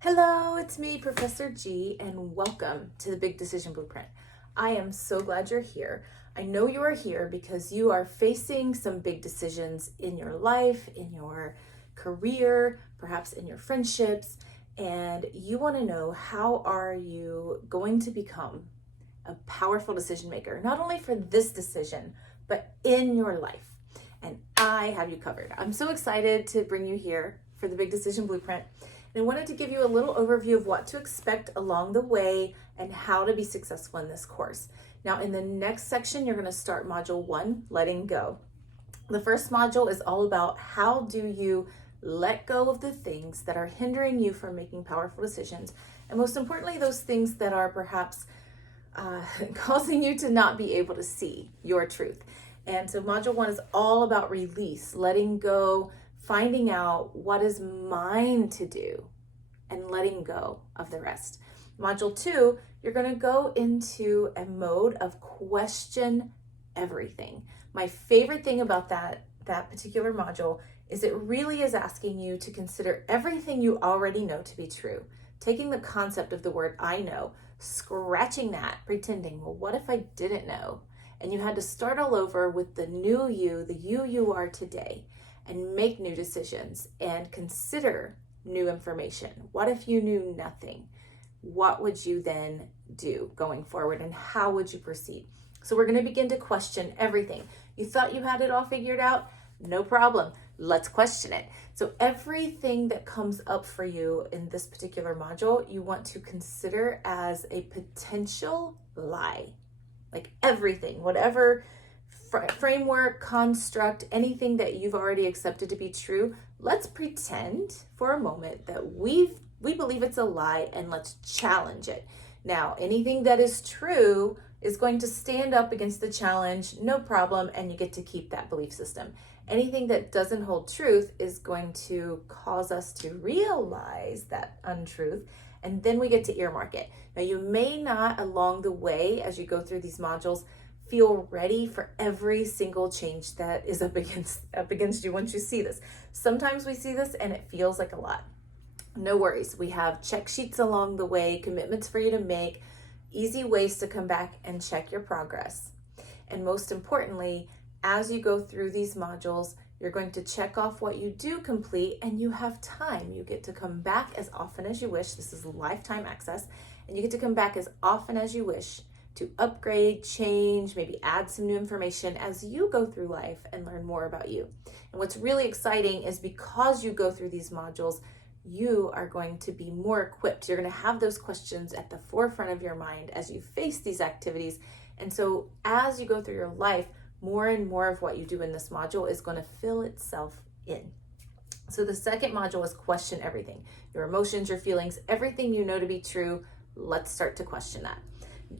Hello, it's me, Professor G, and welcome to the Big Decision Blueprint. I am so glad you're here. I know you are here because you are facing some big decisions in your life, in your career, perhaps in your friendships, and you want to know how are you going to become a powerful decision maker, not only for this decision, but in your life. And I have you covered. I'm so excited to bring you here for the Big Decision Blueprint. And I wanted to give you a little overview of what to expect along the way and how to be successful in this course. Now, in the next section, you're going to start Module 1, Letting Go. The first module is all about how do you let go of the things that are hindering you from making powerful decisions, and most importantly, those things that are perhaps causing you to not be able to see your truth. And so Module 1 is all about release, letting go, finding out what is mine to do, and letting go of the rest. Module 2, you're going to go into a mode of question everything. My favorite thing about that particular module is it really is asking you to consider everything you already know to be true. Taking the concept of the word I know, scratching that, pretending, well, what if I didn't know? And you had to start all over with the new you, the you are today, and make new decisions and consider new information. What if you knew nothing? What would you then do going forward, and how would you proceed? So we're going to begin to question everything. You thought you had it all figured out? No problem. Let's question it. So everything that comes up for you in this particular module, you want to consider as a potential lie. Like everything, whatever framework, construct, anything that you've already accepted to be true, let's pretend for a moment that we believe it's a lie, and let's challenge it. Now, anything that is true is going to stand up against the challenge, no problem, and you get to keep that belief system. Anything that doesn't hold truth is going to cause us to realize that untruth, and then we get to earmark it. Now, you may not along the way as you go through these modules feel ready for every single change that is up against you once you see this. Sometimes we see this and it feels like a lot. No worries. We have check sheets along the way, commitments for you to make, easy ways to come back and check your progress. And most importantly, as you go through these modules, you're going to check off what you do complete, and you have time. You get to come back as often as you wish. This is lifetime access, and you get to come back as often as you wish to upgrade, change, maybe add some new information as you go through life and learn more about you. And what's really exciting is because you go through these modules, you are going to be more equipped. You're going to have those questions at the forefront of your mind as you face these activities. And so as you go through your life, more and more of what you do in this module is going to fill itself in. So the second module is question everything. Your emotions, your feelings, everything you know to be true. Let's start to question that.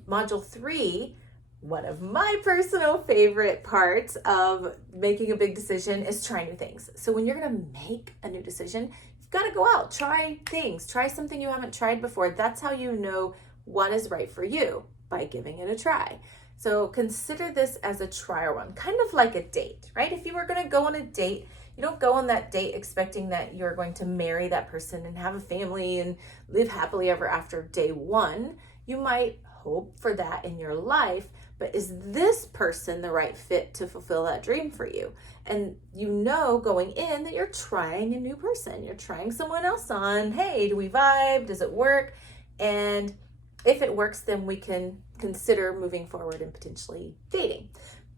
Module 3, one of my personal favorite parts of making a big decision is try new things. So when you're going to make a new decision, you've got to go out, try things, try something you haven't tried before. That's how you know what is right for you, by giving it a try. So consider this as a trial run, kind of like a date, right? If you were going to go on a date, you don't go on that date expecting that you're going to marry that person and have a family and live happily ever after day one. You might hope for that in your life, but is this person the right fit to fulfill that dream for you? And you know going in that you're trying a new person. You're trying someone else on. Hey, do we vibe? Does it work? And if it works, then we can consider moving forward and potentially dating.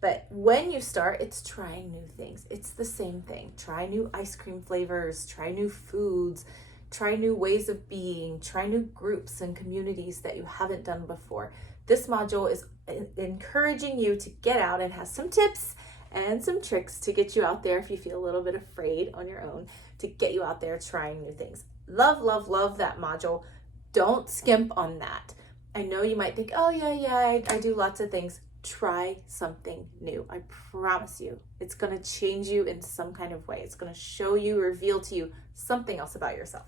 But when you start, it's trying new things. It's the same thing. Try new ice cream flavors, try new foods, try new ways of being, try new groups and communities that you haven't done before. This module is encouraging you to get out and has some tips and some tricks to get you out there if you feel a little bit afraid on your own, to get you out there trying new things. Love, love, love that module. Don't skimp on that. I know you might think, oh yeah, I do lots of things. Try something new. I promise you, it's going to change you in some kind of way. It's going to show you, reveal to you something else about yourself.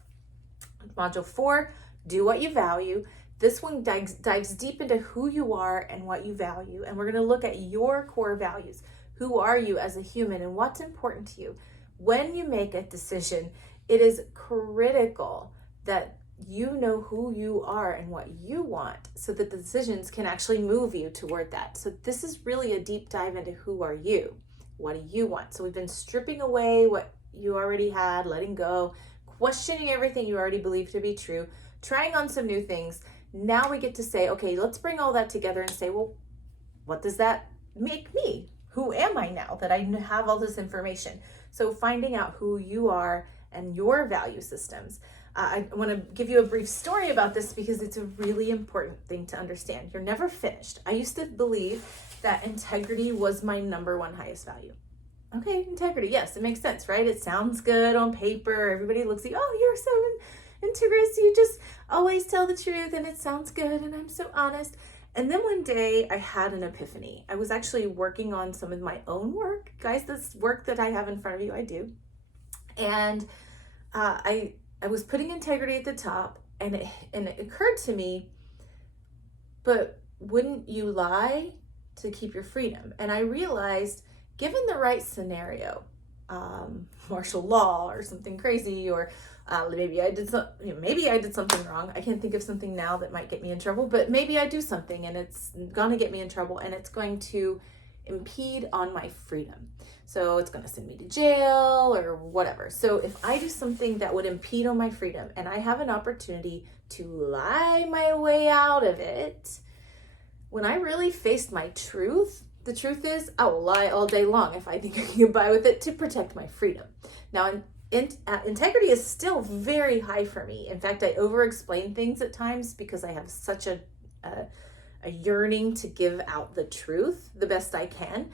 Module 4, do what you value. This one dives deep into who you are and what you value. And we're going to look at your core values. Who are you as a human and what's important to you? When you make a decision, it is critical that you know who you are and what you want so that the decisions can actually move you toward that. So this is really a deep dive into who are you? What do you want? So we've been stripping away what you already had, letting go, questioning everything you already believe to be true, trying on some new things. Now we get to say, okay, let's bring all that together and say, well, what does that make me? Who am I now that I have all this information? So finding out who you are and your value systems. I want to give you a brief story about this because it's a really important thing to understand. You're never finished. I used to believe that integrity was my number one highest value. Okay, integrity. Yes, it makes sense, right? It sounds good on paper. Everybody looks at you, oh, you're so integrous. You just always tell the truth and it sounds good and I'm so honest. And then one day I had an epiphany. I was actually working on some of my own work. Guys, this work that I have in front of you, I do. And I was putting integrity at the top, and it occurred to me, but wouldn't you lie to keep your freedom? And I realized, given the right scenario, martial law or something crazy, or maybe I did something wrong. I can't think of something now that might get me in trouble, but maybe I do something and it's gonna get me in trouble, and it's going to impede on my freedom. So it's going to send me to jail or whatever. So if I do something that would impede on my freedom and I have an opportunity to lie my way out of it, when I really faced my truth, the truth is I will lie all day long if I think I can get by with it to protect my freedom. Now, integrity is still very high for me. In fact, I over-explain things at times because I have such a yearning to give out the truth the best I can.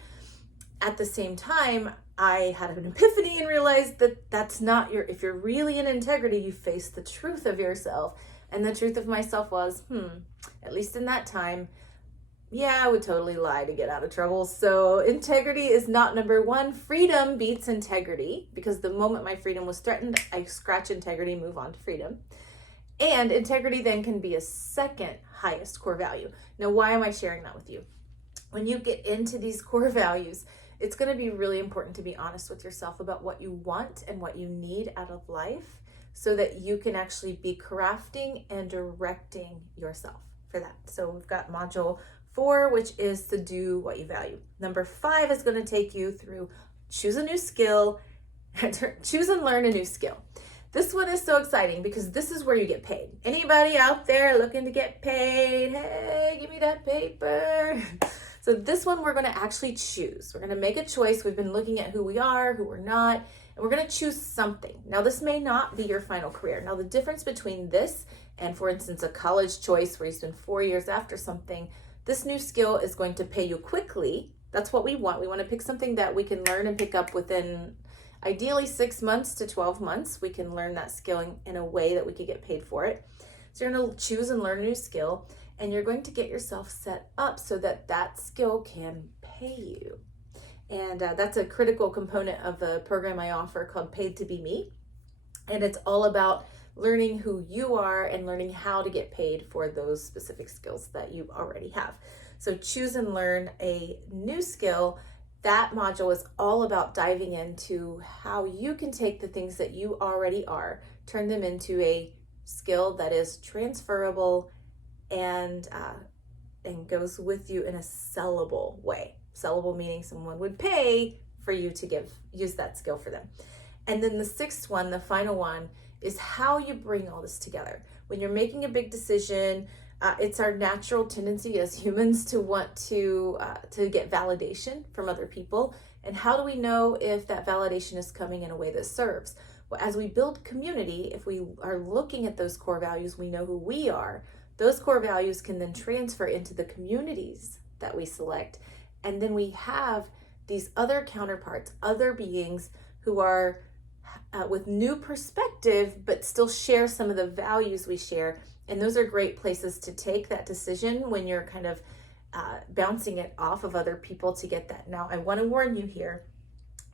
At the same time, I had an epiphany and realized that that's not if you're really in integrity, you face the truth of yourself. And the truth of myself was, at least in that time, yeah, I would totally lie to get out of trouble. So integrity is not number one. Freedom beats integrity, because the moment my freedom was threatened, I scratch integrity, move on to freedom. And integrity then can be a second highest core value. Now, why am I sharing that with you? When you get into these core values, it's going to be really important to be honest with yourself about what you want and what you need out of life so that you can actually be crafting and directing yourself for that. So we've got module 4, which is to do what you value. Number 5 is going to take you through choose a new skill, choose and learn a new skill. This one is so exciting because this is where you get paid. Anybody out there looking to get paid? Hey, give me that paper. So this one we're going to actually choose. We're going to make a choice. We've been looking at who we are, who we're not, and we're going to choose something. Now, this may not be your final career. Now, the difference between this and, for instance, a college choice where you spend 4 years after something, this new skill is going to pay you quickly. That's what we want. We want to pick something that we can learn and pick up within ideally 6 months to 12 months. We can learn that skill in a way that we could get paid for it. So you're going to choose and learn a new skill, and you're going to get yourself set up so that that skill can pay you. And that's a critical component of the program I offer called Paid to Be Me. And it's all about learning who you are and learning how to get paid for those specific skills that you already have. So choose and learn a new skill. That module is all about diving into how you can take the things that you already are, turn them into a skill that is transferable and goes with you in a sellable way. Sellable meaning someone would pay for you to use that skill for them. And then the 6th one, the final one, is how you bring all this together. When you're making a big decision, it's our natural tendency as humans to want to get validation from other people. And how do we know if that validation is coming in a way that serves? Well, as we build community, if we are looking at those core values, we know who we are. Those core values can then transfer into the communities that we select. And then we have these other counterparts, other beings who are with new perspective, but still share some of the values we share. And those are great places to take that decision when you're kind of bouncing it off of other people to get that. Now, I want to warn you here,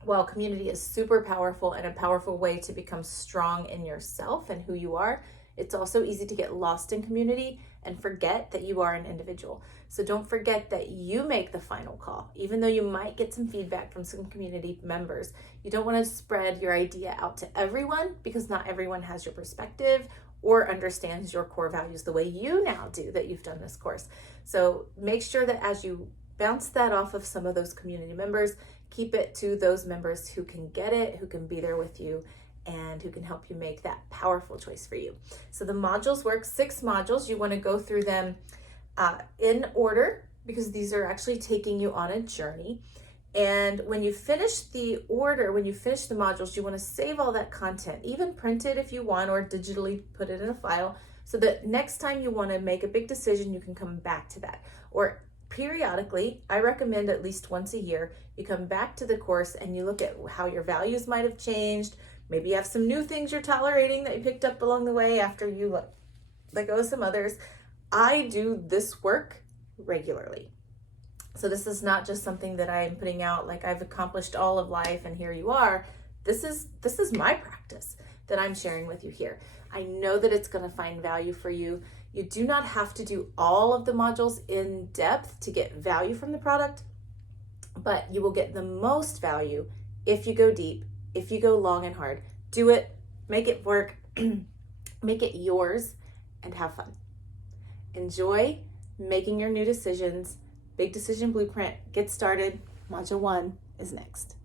while community is super powerful and a powerful way to become strong in yourself and who you are, it's also easy to get lost in community and forget that you are an individual. So don't forget that you make the final call. Even though you might get some feedback from some community members, you don't want to spread your idea out to everyone because not everyone has your perspective or understands your core values the way you now do that you've done this course. So make sure that as you bounce that off of some of those community members, keep it to those members who can get it, who can be there with you, and who can help you make that powerful choice for you. So the modules work, 6 modules. You want to go through them in order, because these are actually taking you on a journey. And when you finish the order, when you finish the modules, you want to save all that content, even print it if you want, or digitally put it in a file, so that next time you want to make a big decision, you can come back to that. Or periodically, I recommend at least once a year, you come back to the course and you look at how your values might have changed. Maybe you have some new things you're tolerating that you picked up along the way after you let go of some others. I do this work regularly. So this is not just something that I'm putting out like I've accomplished all of life and here you are. This is my practice that I'm sharing with you here. I know that it's going to find value for you. You do not have to do all of the modules in depth to get value from the product, but you will get the most value if you go deep, if you go long and hard. Do it, make it work, make it yours, and have fun. Enjoy making your new decisions. Big Decision Blueprint. Get started. Module 1 is next.